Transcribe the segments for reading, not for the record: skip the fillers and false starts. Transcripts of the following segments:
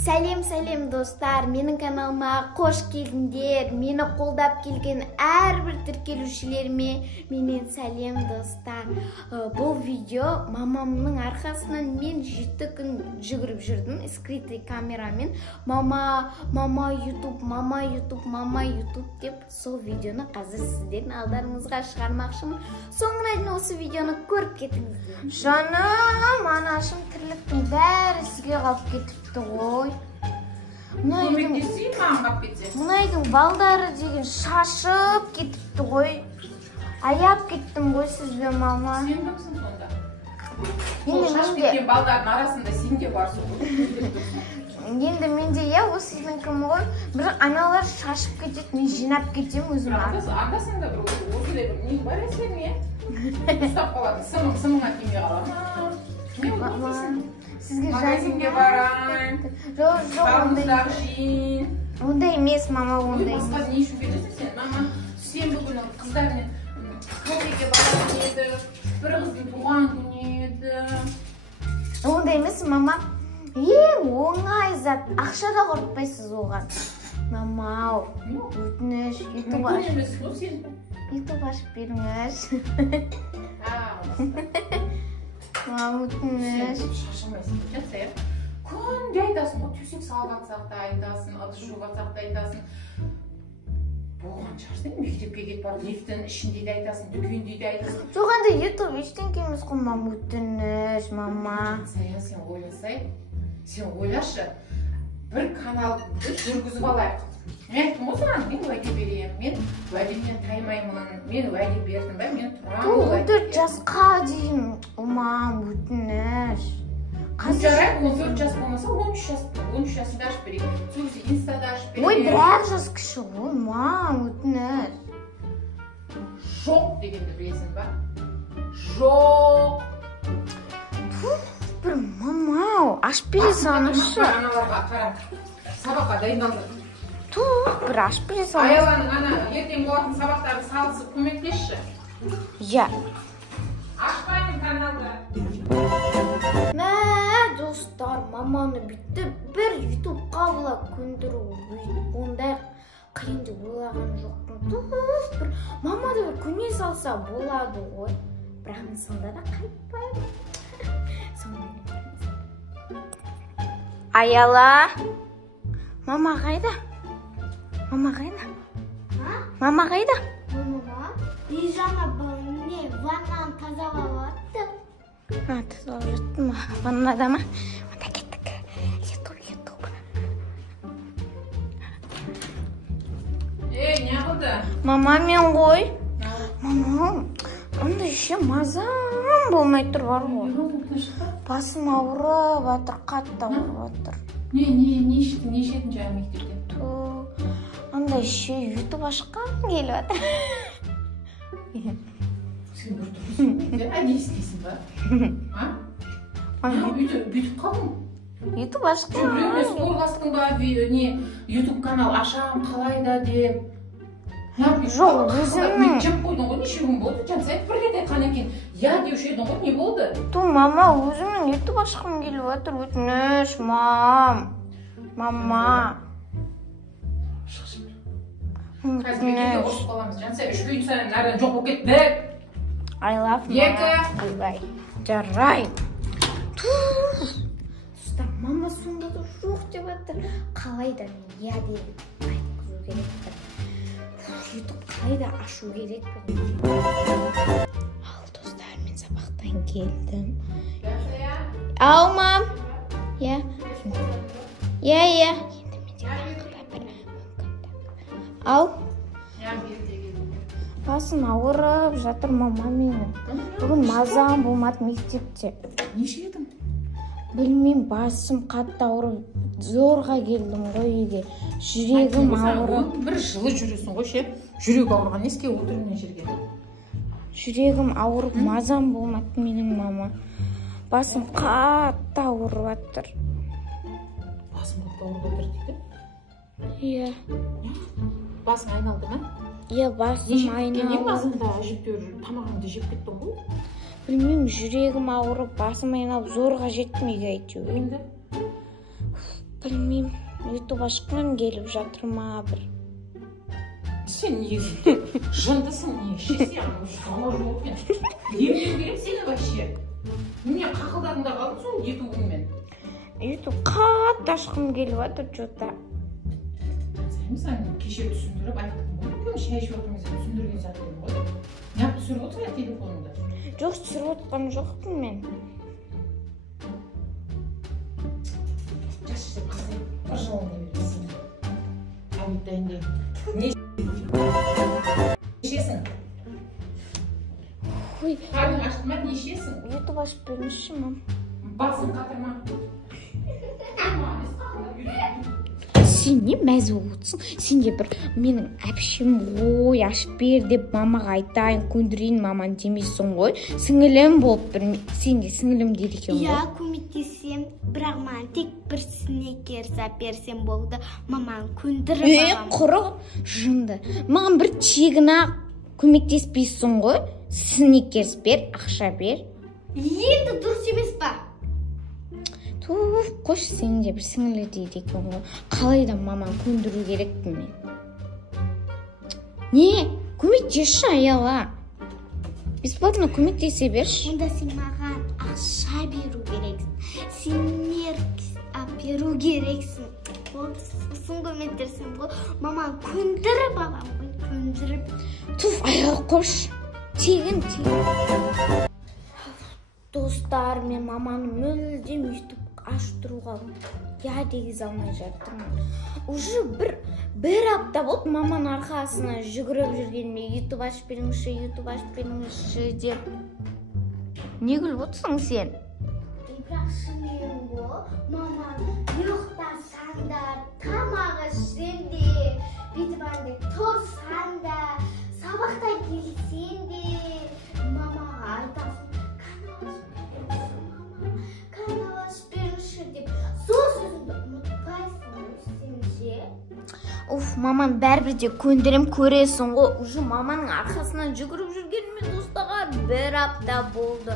Сәлем достар, менің каналыма қош келдіңдер. Мені қолдап келген әрбір тіркелушілеріме менен сәлем достар. Бұл видео мамамның арқасынан мен 7 күн жүгіріп жүрдім скрытый камерамен. Мама YouTube деп сол видеоны қазір сіздердің алдарыңызға шығармақшымын. Соңына дейін осы видеоны көріп кетіңіздер. Жаным, анашым тірліктің бәрі сізге қалып кетіпті ғой. Мұнайдың балдары деген шашып кетіпті ғой. Аяп кеттім ғой сізбен, мама. Сен кімсің сонда? Шашып кеткен балдардың арасында сен де барсың ғой. Енді менде осы сіздің кім ғой. Бірақ аналар шашып кетеді, мен жинап кетем өзім. Анда-санда бір осындай бір не бар сенің, ұстап қалады. Сымыңа тимей қалады. Не ойлайсың? Магазинге барайын, қарымыздағы жиын. Ондай емес, мама, ондай емес. Басқа не үшін бересің сен? Мама, сенбі күні қыздармен көңілге баратын еді, бір қыздың туған күні еді. Ондай емес, мама. Оңай зат, ақша да құртпайсыз оған. Мама, өтініш, ютуб ашып беріңіз. Мама, өтініш. Шашылмайсың, жатса, күнде айтасың, төсек салып атсақ та айтасың, ыдыс жуып атсақ та айтасың. Болған шығарсың, мектепке кетіп барып, лифттің ішінде де айтасың, дүкенде де айтасың. Жоқ, анда ютуб ештеңке емес қой, мама, өтініш, мама. Сен ойласай, сен ойлашы, бір каналды жүргізіп алайық. Мен айттым ғой саған, мен уәде беремін, мен уәдеден таймаймын, мен уәде бердім бе, мен тұрамын. 14 жасқа дейін, мам, өтініш. Жарайды, 14 жас болмаса 13 жасында ашып берейік. Сөзі инстада ашып берейік. Ой, бір жас кіші ғой, мам, өтініш. Жоқ дегенді білесің ба? Жоқ. Бір мамау, ашып бере салыңызшы. Аналарға қара, сабаққа дайындалды. Бір ашып бере салыңыз. Аяланың ертең болатын сабақтарды салысып көмектесші. Я. Ашпаймын каналды. Мә, достар, маманы бітті бір ютубқа бұла көндіру. Ондай қиын деп ойлаған жоқпын. Бір мамада бір көне салса болады ғой. Бірақ мен сонда да қайтпаймын. Аяла. Мама қайда? Мама қайда? Мама қайда? Мама? Ежана не, ваннаны тазалап жатты. Тазалап жатты ма? Ваннада ма? Онда кеттік. Ютуб. Не қылды? Мама, мен ғой. Мама, онда ше мазам болмай тұр бар ғой. Басым ауырып жатыр, қатты ауырып жатыр. Не ішетін жаңа мектепте? Андай ше ютуб ашқам келіп жатыр. Сен бір тұрсың, не істейсің ба? Бүйтіп қалдың? Ютуб ашқам. Біреулес қорғастың ба, ютуб канал ашам қалайда деп. Жоқ, өзімнің. Мен жеп қойдың ғой, неше күн болды? Жансайып бір рет айтқан екен. Я деуші едің ғой, не болды? Мама, өзімнің ютуб ашқым келіп жатыр, өтініш, мам. Мама. Қазір бекеге қосып қаламыз. Жансай, 3 минут сайын нәрден жоқ болып кетті. I love you. Бай-бай. Жарай. Достар, мама сонда да жоқ деп жатыр. Қалайда мен я деп айтқызу керекпін. Ютуб қалайда ашу керекпін. Ал достар, мен сабақтан келдім. Ау, мам. Я. Ал. Басым ауырып жатыр, мама менің. Бүгін мазам болмады мектепте. Неше едің? Білмеймін, басым қатты ауырып, зорға келдім ғой үйге. Жүрегім ауырып. Бір жылы жүресің ғой, ше. Жүрек ауырған еске отырумен жерге. Жүрегім ауырып, мазам болмады менің, мама. Басым қатты ауырып жатыр. Басым қатты ауырып жатыр дейді? Иә. Басың айналды ма? Иә, басым айналды. Не басында әжептәуір тамағыңды жеп кеттің ғой? Білмеймін, жүрегім ауырып, басым айналып, зорға жеттім үйге әйтеуір. Енді? Білмеймін, ютуб ашқым келіп жатыр ма бір. Сен не жындысың, не ішесің, жамар болып кен. Емдеу керек сені вообще. Міне қақылдарында қалды сол ютубыңмен. Ютуб қатты ашқым келіп жатыр жота. Сен кеше түсіндіріп айттым ғой. Шай ішіп отырмыз деп түсіндірген заттым ғой. Неғып түсіріп отырсың телефоныңда? Жоқ, түсіріп отқан жоқпын мен. Жасы қызым, бір жылын бересің. Әуіттайын дейін. Не ішесің? Қарның ашты ма, не ішесің? Ютуб ашып беріңізші, мам. Басын қатырма. Сен не мәз болыпсың? Сенде бір менің әпшім ой ашып бер деп мамаға айтайын, көндірейін маманы демейсің ғой. Сіңілім болып бір, сенде сіңілім дейді екен ғой. Иә, көмектесем, бірақ маған тек бір снекерс әперсем болды. Маманы көндіріп аламын. Құры жынды. Маған бір тегін ақ көмектеспейсің ғой. Снекерс бер, ақша бер. Енді дұрыс емес па? Туф, қош, сен де бір сіңілі дейді екен ғой. Қалайда маманы көндіру керекпін мен. Не? Көмектесші аяла. Бесплатно көмектесе берші. Онда сен маған ақша беру керексің. Снекерс әперу керексің. Сосын көмектерсің ғой. Маманы көндіріп аламын ғой, көндіріп. Туф, аяла қош. Тегін. Достар, мен маманы мүлдем ютуб аштыруға я дегіз алмай жатырмын. Уже бір апта болды маманың арқасына жүгіріп жүргеніме ютуб ашып беріңізші деп. Не күліп отырсың сен? Бірақ шынымен ғой, маманы ұйықтасаң да, тамақ ішсең де, бүйтіп андай тұрсаң да, сабақта келсең де, мамаға айтасың. Уф, маман бәрібір де көндірем көресің ғой. Уже маманың арқасынан жүгіріп жүргеніме достағар бір апта болды.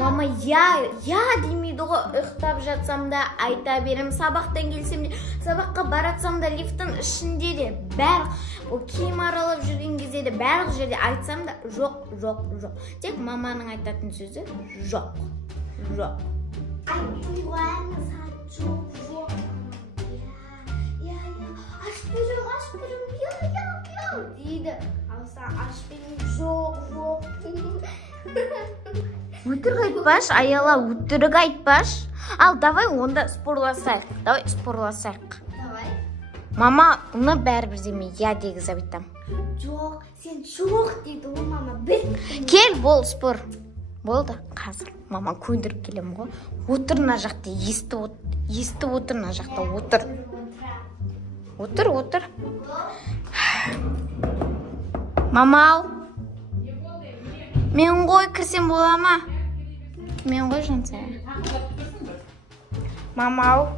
Мама я демейді ғой, ұйықтап жатсам да айта берем, сабақтан келсем де, сабаққа баратсам да, лифттің ішінде де, бәрі киім аралап жүрген кезде де, бәрі жерде айтсам да, жоқ. Тек маманың айтатын сөзі жоқ. Айтуға жоқ. Ашып берем, дейді. Ал сен ашып берем, жоқ. Өтірік айтпаш, аяла, өтірік айтпаш. Ал, давай онда спорласайық. Давай. Мама, оны бәрібір деме, я дегіз айтам. Жоқ, сен жоқ дейді ол мама. Кел, бол, спор. Болды, қазір мама көндіріп келем ғой. Отыр на жақта, естіп отыр на жақта, отыр. Отыр. Мамау. Мен ғой кірсем бола ма? Мен ғой жансая. Мамау.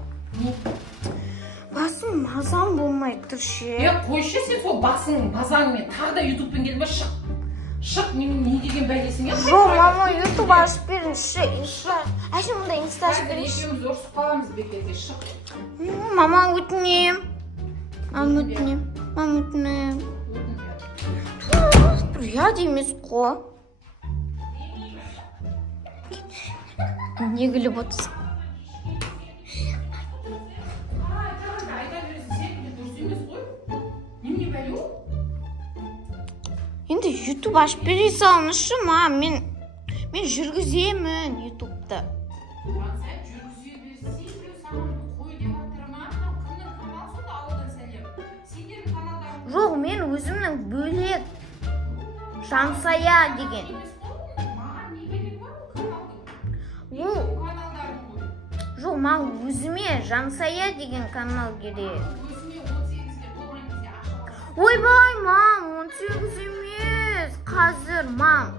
Басым мазам болмай тұр ше. Қойшы сен сол базаңмен тағы да ютубпен келді ма, шық, не деген бәлесің? Жоқ, мама, ютуб ашып беріңізші. Әші мұнда инста ашып беріңізші. Екеуміз ұрысып қаламыз бекерге, шық. Мама, өтінем. Я демес қо. Не күліп отырсың? Енді ютуб ашып бере салыңызшы, ма, мен жүргіземін ютубты. Жоқ, мен өзімнің бөлек жансая деген. Жоқ, маған өзіме жансая деген канал керек. Ойбай, мам, 18 емес, қазір, мам.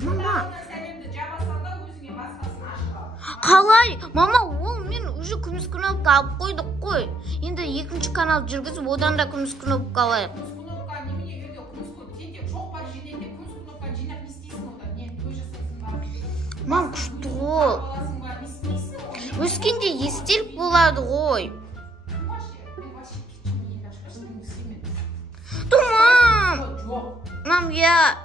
Мама. Қалай? Мама, ол мен уже күміс кнопка алып қойдық қой. Енді екінші канал жүргізіп, одан да күміс кнопка алайық. Мам, күшті ол. Өскенде естелік болады ғой. Думам. Мам, я.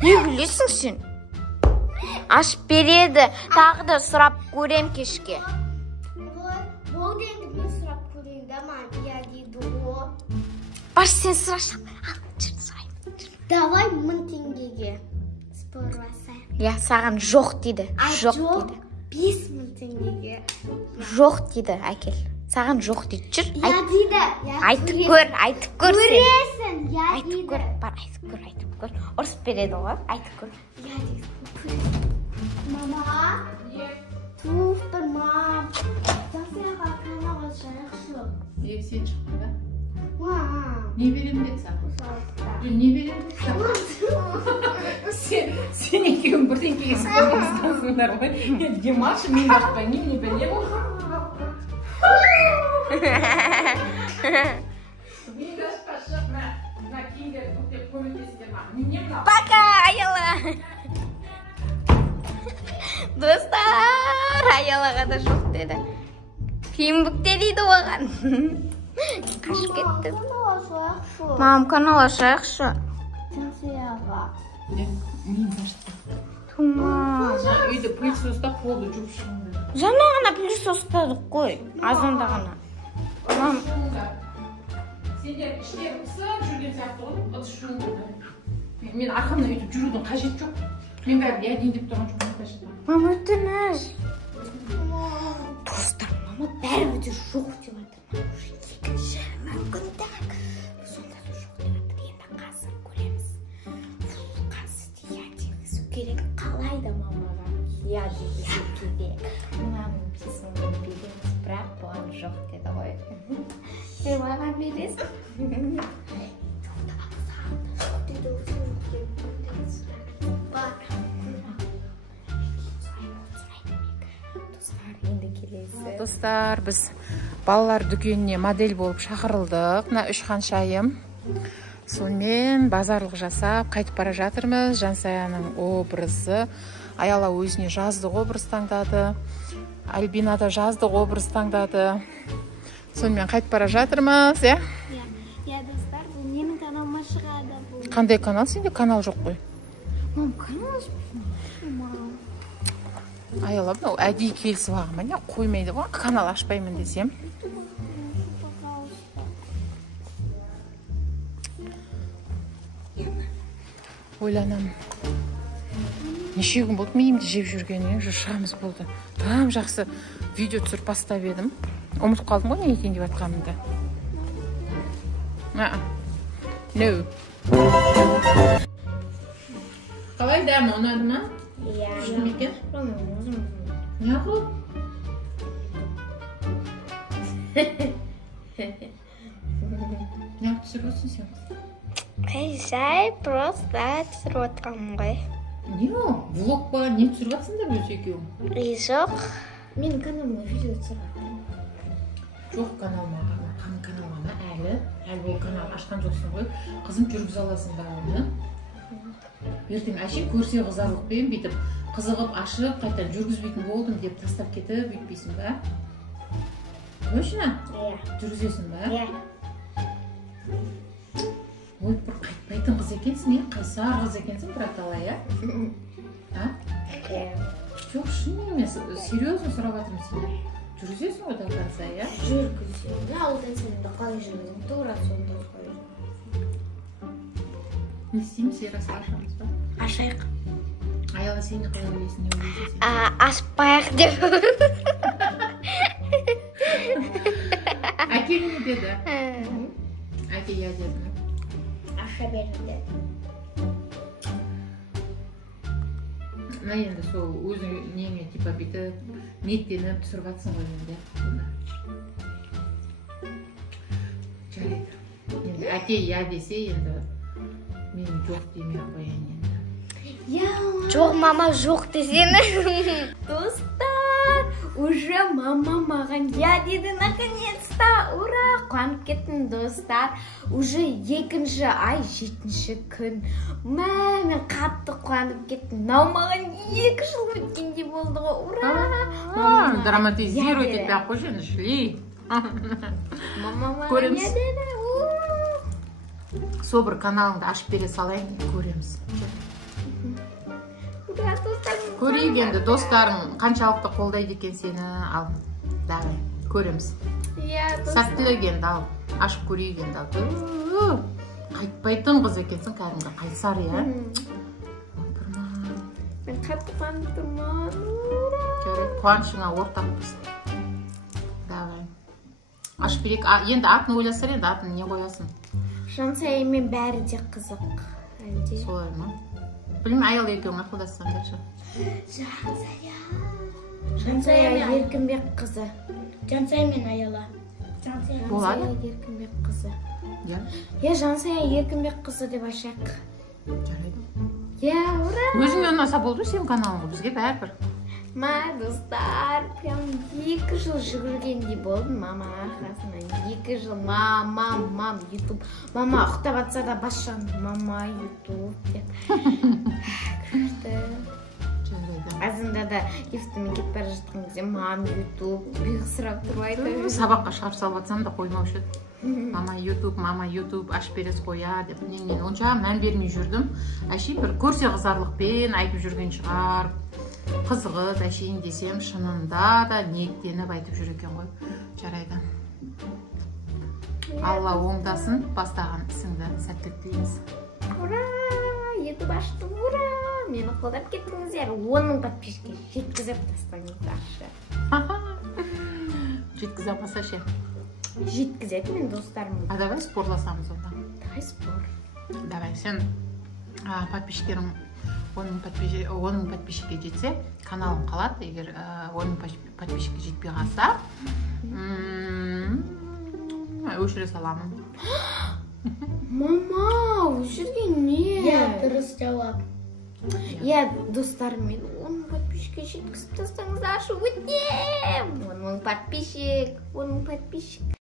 Не білесің сен? Ашып береді. Тағы да сұрап көрем кешке. Болды енді мен сұрап көрейін да мам, я дейді ғой. Баш сен сұрашам. Давай 1000 теңгеге спорласайық. Я саған жоқ дейді. Жоқ дейді. 5000 теңгеге. Жоқ дейді, әкел. Саған жоқ дейді. Жүр. Я дейді. Айтып көр сен. Көресің, я Айтып дейді. көр, бар айтып көр. Ұрыс береді ғой, айтып көр. Я дейді. Мама. Туф бір мам. Жасыяға каналға жақшы. Сен шықтың ба? Мам. Не беремін деп саған? Не беремін деп саған? Сен екеуің бірдеңкеге спорластансыңдар ғой. Димаш, мен ашпай, не беремін? Мен ашпа шық, мына киімдерді бүктеп көмектесіңдер маған. Не мынау? Пока, Аяла. Достар, Аялаға да жоқ деді. Киім бүкте дейді оған. Қашып кетті. Каналға жақшы. Мам, канал ашайықшы. Жасыяға. Мен ашты. Тумам. Үйді пыльсостап полды жуып шығыңдар. Жаңа ғана плюс ұстадық қой. Азанда ғана. Мам. Сендер іштерің пысып жүрген сияқты ғой, ыдыс жуыңдар. Мен арқамнан өйтіп жүрудің қажет жоқ. Мен бәрі дейін деп тұрған жоқ. Мам, өтініш. Достар, мама бәрібір де жоқ деп жатыр. Екінші мүмкіндік. Сонда да жоқ деп жатыр. Енді қазір көреміз. Қазір я дегізу керек. Қалай да мамаға я дегізу керек. Мынаның бесін береміз, бірақ бұған жоқ деді ғой. Сен маған бересің. Достар, біз балалар дүкеніне модель болып шақырылдық. Мына 3 қаншайым. Сонымен базарлық жасап, қайтып бара жатырмыз. Жансаяның образы. Аяла өзіне жаздық образ таңдады. Альбина да жаздық образ таңдады. Сонымен қайтып бара жатырмыз, Я достар, бұл менің каналыма шығады. Қандай канал? Сенде канал жоқ қой. Мам, канал Аяла, мынау әдейі келісіп алған, не қоймайды ғой, канал ашпаймын десем. Ойланамын. Неше күн болды миымды жеп жүргеніне, шығамыз болды. Там жақсы видео түсіріп бастап едім. Ұмытып қалдым ғой, не екен деп жатқанымды. No. Қалай дәмі, ұнады ма? Күшті ме екен? Неғыл? Неғып түсіріп өтсің сен? Жай просто түсіріп отқаным ғой. Не о? Влог ба? Не түсіріп атсыңдар өз екеуің? Жоқ. Менің каналыма видео түсіріп. Жоқ каналыма, әлі ол канал ашқан жоқсың ғой. Қызым жүргіз аласың ба оны? Ертең әшейін көрсе қызарлықпен бүйтіп қызығып ашып, қайтадан жүргізбейтін болдым деп тастап кетіп бүйтпейсің ба? Точно? Иә. Жүргізесің ба? Иә. Ой, бір қайтпайтын қыз екенсің, қайсар қыз екенсің, бірақ талай, Жоқ, шын емес, серьезно сұрап жатырмын сені. Жүргізесің ғой до конца, Жүргіземін. Ауылдан сенімді қалай жүргіземін, тура сонда қойып. Не істейміз, ерасы ашамыз ба? Ашайық. Аяла сені қалай ойлайсың, не ойлайсың? Ашпайық деп. Әке не деді? Әке я деді ме? Аша берді. Мына енді сол өзің неме типа бүйтіп ниеттеніп түсіріп жатсың ғой енді. Жарайды. Енді әке я десе енді мен жоқ демей ақ қояйын енді. Жоқ, мама жоқ десені. Достар, уже мама маған я деді, наконец-то, ура, қуанып кеттім достар. Уже екінші ай 7-ші күн. Мен қатты қуанып кеттім. Мынау маған 2 жыл өткендей болды ғой, ура. Драматизируйте, тіпті қойшы, шли. Мама маған я деді. Собыр каналыңды ашып бере салайын, көреміз. Көрейік енді, достарың қаншалықты қолдайды екен сені, ал. Давай, көреміз. Сәттілік енді, ал. Ашып көрейік енді, ал. Қайтпайтын қыз екенсің, кәдімгі қайсар, я? Мен қатты қуанып тұрмын. Қуанышыңа ортақпыз. Давай. Ашып берейік. Енді атын ойласар, енді атын не қоясың? Жансаямен бәрі де қызық. Солай ма? Білмейм, аял екеуің ақылдассаңдаршы. Жансая Еркінбек қызы. Жансая мен Аяла. Болады? Жансая Еркінбек қызы. Я? Жансая Еркінбек қызы деп ашайық. Жарайды. Ура! Өзіңе ұнаса болды сен каналыңға, бізге бәрібір. Достар, прям 2 жыл жүгіргендей болдым маманың арқасынан. 2 жыл мам, ютуб. Мама ұқтап атса да бас жағын, мама, ютуб деп. Күшті. Азында да лифтімен кетіп бара жатқан кезде мам, ютуб, бүйік сұрап тұрмайды. Сабаққа шығарып салып атсам да қоймаушы еді. Мама, ютуб, ашып бересіз қоя деп. Мен онша мән бермей жүрдім. Әшейін бір көрсе қызарлықпен айтып жүрген шығар. Қызығып, әшейін десем, шынында да ниеттеніп айтып жүр екен ғой. Жарайды. Алла оңдасын, бастаған ісіңді сәттілік тілейміз. Ура! Ютуб аштым, ура! Мені қолдап кеттіңіздер. 10 мың подписчикке жеткізіп тастаңыздаршы. Жеткізе алмаса ше? Жеткізеді мен достарым. Давай спорласамыз онда. Давай спор. Давай, сен подписчиктерің 10 мың подписчикке жетсе, каналым қалады. Егер 10 мың подписчикке жетпей қалса, өшіре саламын. Мама, өшірген не? Я, дұрыс жауап. Я, достарым, мен 10 мың подписчикке жеткізіп тастаңыздаршы, өтем! 10 мың подписчик.